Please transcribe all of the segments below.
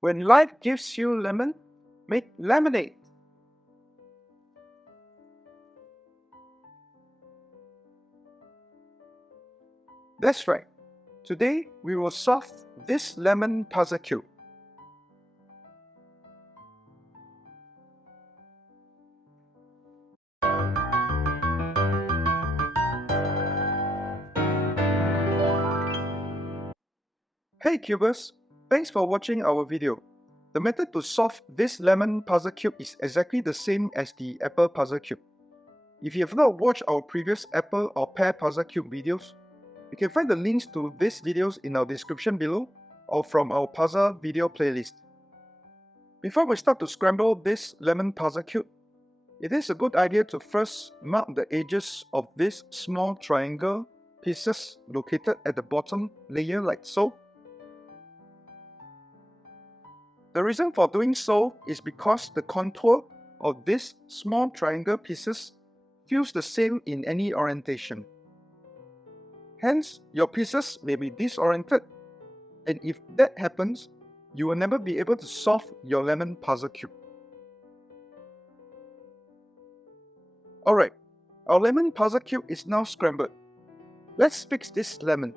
When life gives you lemon, make lemonade. That's right. Today we will solve this lemon puzzle cube. Hey cubers, thanks for watching our video. The method to solve this lemon puzzle cube is exactly the same as the apple puzzle cube. If you have not watched our previous apple or pear puzzle cube videos, you can find the links to these videos in our description below or from our puzzle video playlist. Before we start to scramble this lemon puzzle cube, it is a good idea to first mark the edges of these small triangle pieces located at the bottom layer like so. The reason for doing so is because the contour of these small triangle pieces feels the same in any orientation. Hence, your pieces may be disoriented, and if that happens, you will never be able to solve your lemon puzzle cube. Alright, our lemon puzzle cube is now scrambled. Let's fix this lemon.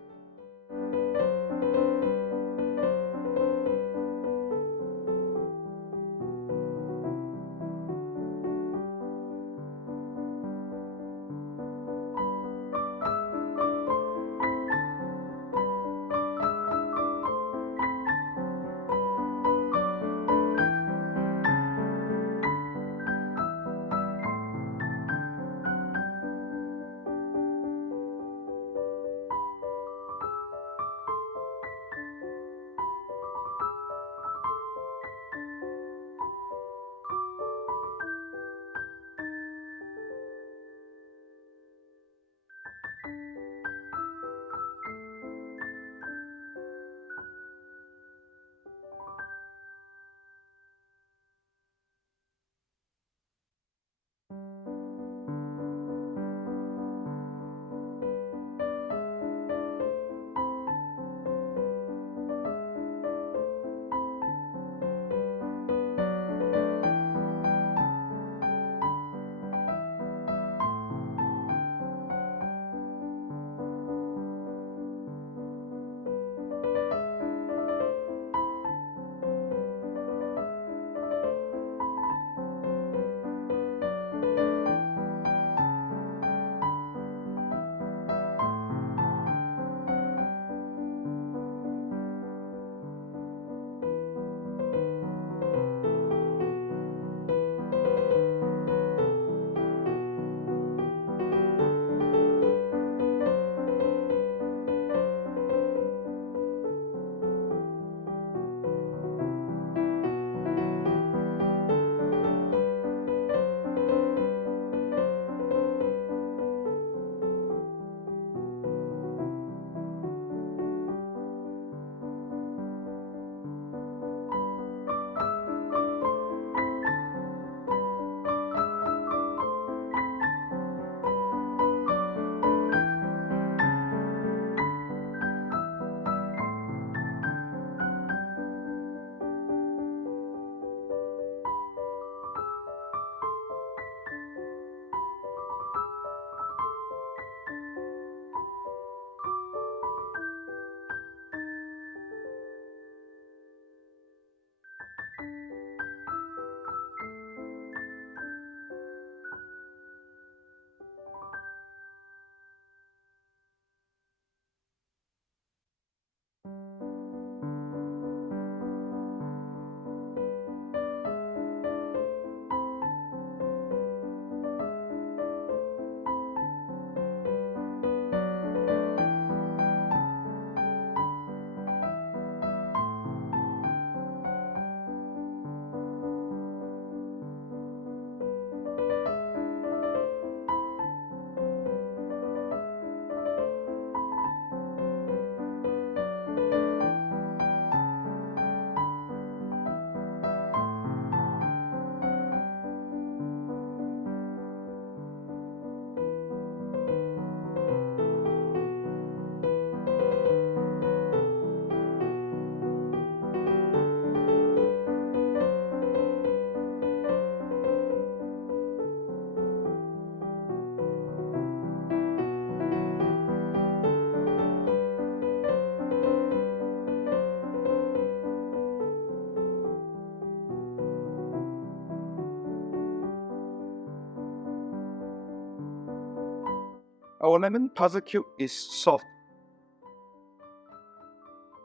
our lemon puzzle cube is solved.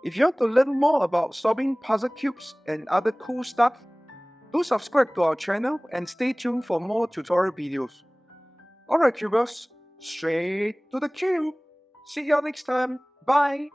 If you want to learn more about solving puzzle cubes and other cool stuff, do subscribe to our channel and stay tuned for more tutorial videos. Alright cubers, straight to the cube. See you all next time. Bye.